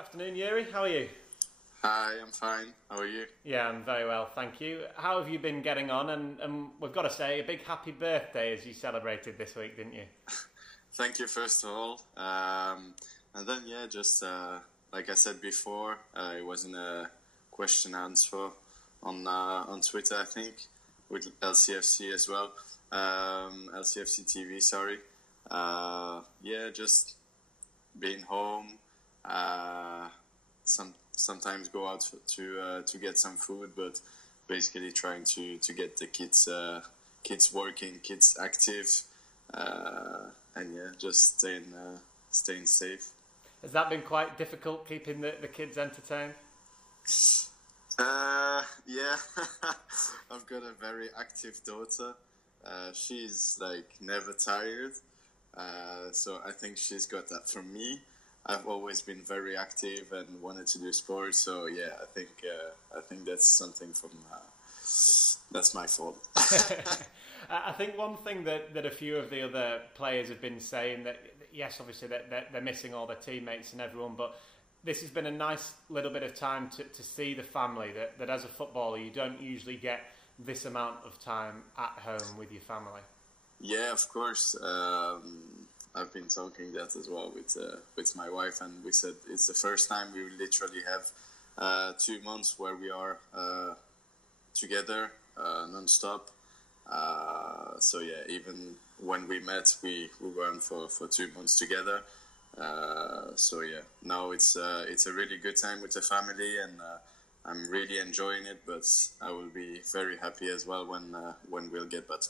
Afternoon, Youri. How are you? Hi, I'm fine. How are you? Yeah, I'm very well, thank you. How have you been getting on? And we've got to say, a big happy birthday as you celebrated this week, didn't you? Thank you, first of all. And then, yeah, just like I said before, it wasn't a question answer on Twitter, I think, with LCFC as well. LCFC TV, sorry. Yeah, just being home. Sometimes go out to get some food, but basically trying to get the kids working, kids active, and yeah, just staying safe. Has that been quite difficult, keeping the kids entertained? Yeah, I've got a very active daughter. She's like never tired, so I think she's got that from me. I've always been very active and wanted to do sports, so yeah, I think that's something from that's my fault. I think one thing that a few of the other players have been saying, that yes, obviously they're missing all their teammates and everyone, but this has been a nice little bit of time to see the family. That as a footballer, you don't usually get this amount of time at home with your family. Yeah, of course. I've been talking that as well with my wife, and we said it's the first time we literally have 2 months where we are together non-stop. So yeah, even when we met, we weren't for 2 months together. So yeah, now it's a really good time with the family, and I'm really enjoying it. But I will be very happy as well when we'll get back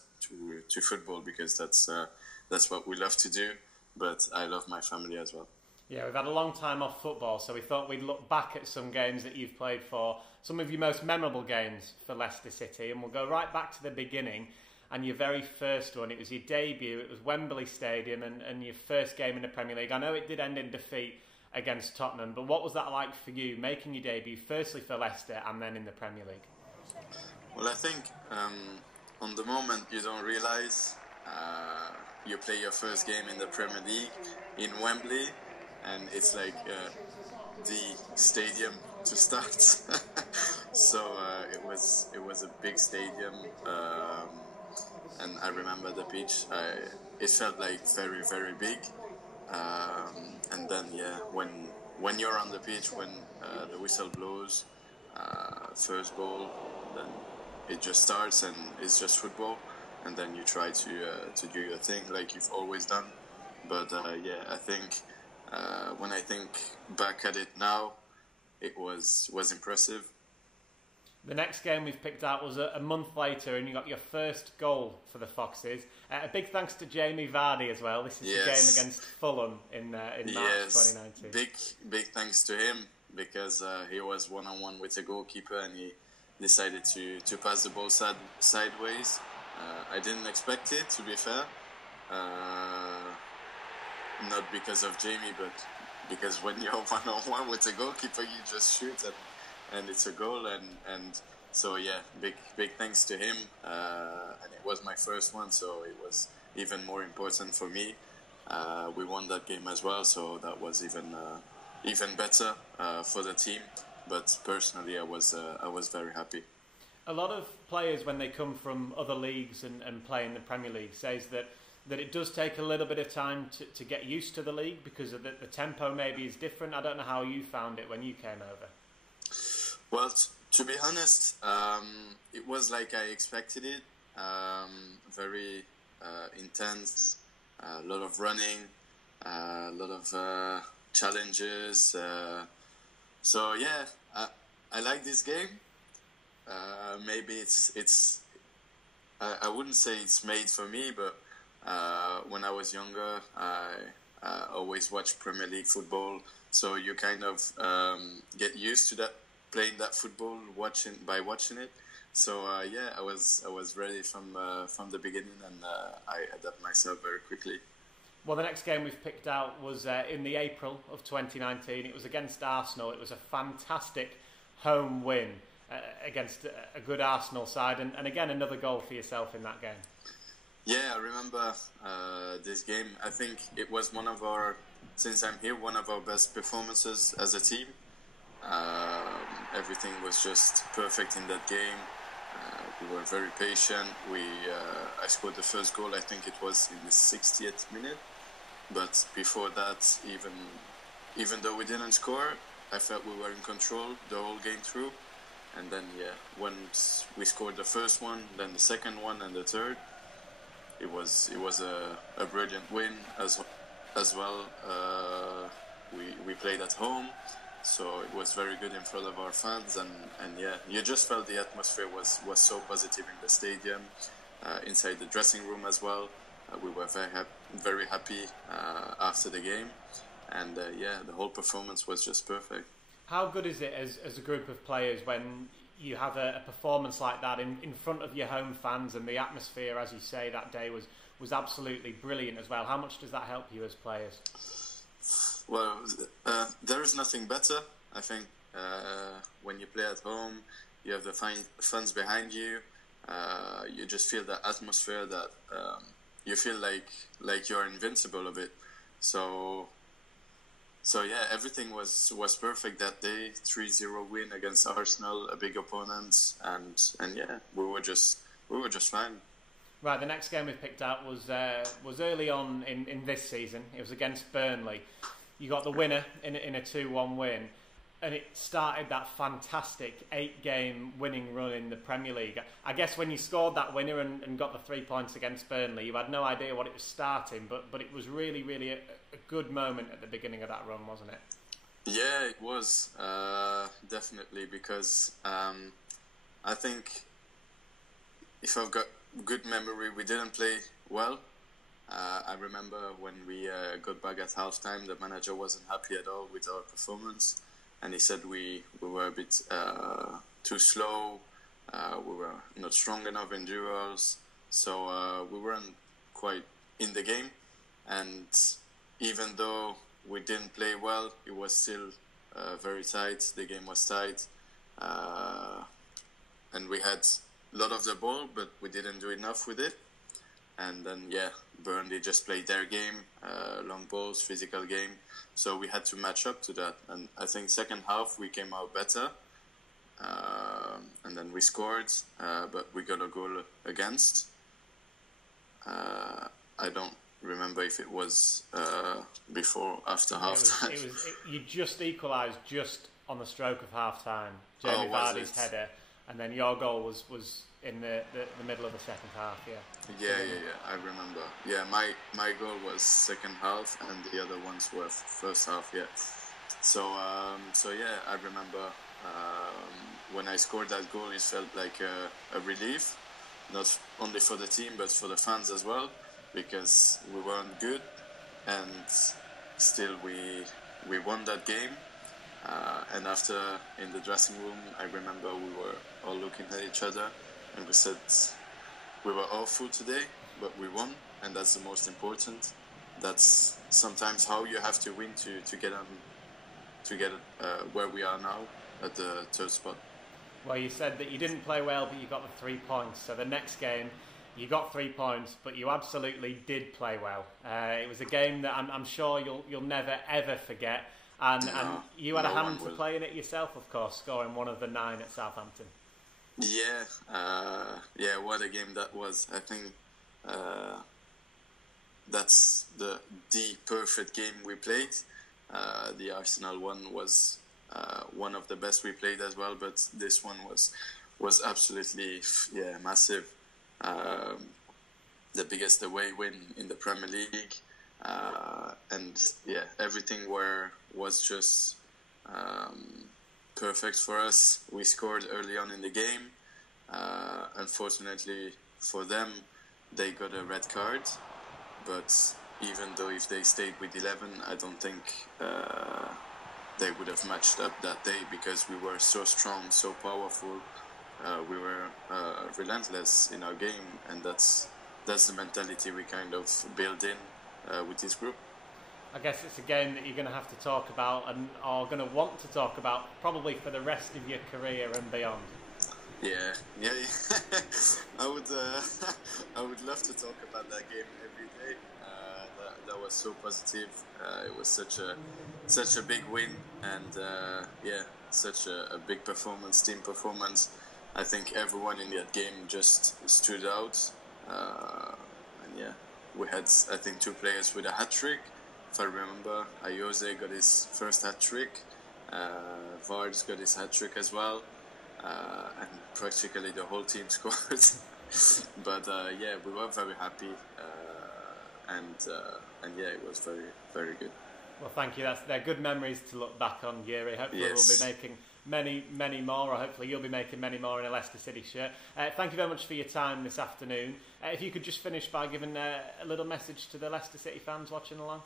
to football, because that's what we love to do, but I love my family as well. Yeah, we've had a long time off football, so we thought we'd look back at some games that you've played for, some of your most memorable games for Leicester City, and we'll go right back to the beginning. And your very first one, it was your debut, it was Wembley Stadium, and your first game in the Premier League. I know it did end in defeat against Tottenham, but what was that like for you, making your debut, firstly for Leicester and then in the Premier League? Well, I think on the moment you don't realise you play your first game in the Premier League in Wembley, and it's like the stadium to start. So it was a big stadium, and I remember the pitch. It felt like very, very big. And then yeah, when you're on the pitch, when the whistle blows, first goal, then it just starts and it's just football. And then you try to do your thing like you've always done. But yeah, I think when I think back at it now, it was impressive. The next game we've picked out was a month later, and you got your first goal for the Foxes. A big thanks to Jamie Vardy as well. This is the game against Fulham in March 2019. Big thanks to him, because he was one-on-one with the goalkeeper, and he decided to pass the ball sideways. I didn't expect it, to be fair. Not because of Jamie, but because when you're one-on-one with the goalkeeper, you just shoot and it's a goal. And so, yeah, big thanks to him. And it was my first one, so it was even more important for me. We won that game as well, so that was even better for the team. But personally, I was very happy. A lot of players, when they come from other leagues and play in the Premier League, says that it does take a little bit of time to get used to the league, because of the tempo maybe is different. I don't know how you found it when you came over. Well, to be honest, it was like I expected it. Very intense, a lot of running, a lot of challenges. So yeah, I like this game. Maybe it's I wouldn't say it's made for me, but when I was younger, I always watched Premier League football, so you kind of get used to that, playing that football, watching it. So yeah, I was ready from the beginning, and I adapted myself very quickly. Well, the next game we've picked out was in the April of 2019. It was against Arsenal. It was a fantastic home win against a good Arsenal side, and again another goal for yourself in that game. Yeah, I remember this game. I think it was one of our since I'm here, one of our best performances as a team. Everything was just perfect in that game. We were very patient. I scored the first goal, I think it was in the 60th minute. But before that, even though we didn't score, I felt we were in control the whole game through. And then, once we scored the first one, then the second one, and the third, it was a brilliant win as well. We played at home, so it was very good in front of our fans, and you just felt the atmosphere was so positive in the stadium, inside the dressing room as well. We were very happy after the game, and the whole performance was just perfect. How good is it as a group of players when you have a performance like that in front of your home fans, and the atmosphere, as you say, that day was absolutely brilliant as well? How much does that help you as players? Well, there is nothing better. I think when you play at home, you have the fans behind you. You just feel the atmosphere that you feel like you're invincible a bit. So yeah, everything was perfect that day. 3-0 win against Arsenal, a big opponent, and we were just fine. Right, the next game we picked out was early on in this season. It was against Burnley. You got the winner in a 2-1 win, and it started that fantastic 8-game winning run in the Premier League. I guess when you scored that winner and got the 3 points against Burnley, you had no idea what it was starting, but it was really, really a good moment at the beginning of that run, wasn't it? Yeah, it was, definitely, because I think, if I've got good memory, we didn't play well. I remember when we got back at halftime, the manager wasn't happy at all with our performance, and he said we were a bit too slow, we were not strong enough in duels, so we weren't quite in the game. And even though we didn't play well, it was still very tight. The game was tight, and we had a lot of the ball, but we didn't do enough with it. And then, Burnley just played their game, long balls, physical game. So we had to match up to that. And I think second half we came out better. And then we scored, but we got a goal against. I don't remember if it was before or after half-time. You just equalised just on the stroke of half-time. Jamie Vardy's header. And then your goal was in the middle of the second half, Yeah, I remember. Yeah, my goal was second half, and the other ones were first half, So, I remember when I scored that goal, it felt like a relief, not only for the team, but for the fans as well, because we weren't good, and still we won that game. And after, in the dressing room, I remember we were all looking at each other, and we said we were awful today, but we won, and that's the most important. That's sometimes how you have to win to get where we are now at the third spot. Well, you said that you didn't play well, but you got the 3 points. So the next game, you got 3 points, but you absolutely did play well. It was a game that I'm sure you'll never ever forget. And you had a hand to play in it yourself, of course, scoring one of the 9 at Southampton. Yeah, what a game that was. I think that's the perfect game we played. The Arsenal one was one of the best we played as well, but this one was absolutely massive. The biggest away win in the Premier League. And everything was just perfect for us. We scored early on in the game. Unfortunately for them, they got a red card. But even though if they stayed with 11, I don't think they would have matched up that day, because we were so strong, so powerful. We were relentless in our game, and that's the mentality we kind of build in with this group. I guess it's a game that you're going to have to talk about and are going to want to talk about probably for the rest of your career and beyond. Yeah. I would love to talk about that game every day. that was so positive. It was such a big win, and such a big performance, team performance. I think everyone in that game just stood out, we had, I think, 2 players with a hat trick. If I remember, Ayose got his first hat trick, Vards got his hat trick as well, and practically the whole team scored. But we were very happy, and it was very, very good. Well, thank you. They're good memories to look back on, Youri. Hopefully we'll be making many more, or hopefully you'll be making many more in a Leicester City shirt. Thank you very much for your time this afternoon. If you could just finish by giving a little message to the Leicester City fans watching along.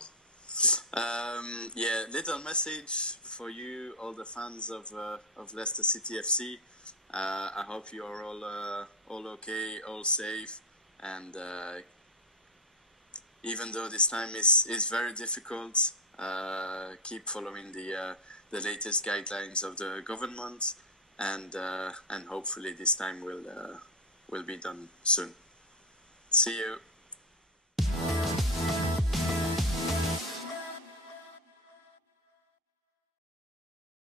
Little message for you, all the fans of Leicester City FC. I hope you are all okay, all safe, and even though this time is very difficult, keep following the latest guidelines of the government, and hopefully this time will be done soon. See you.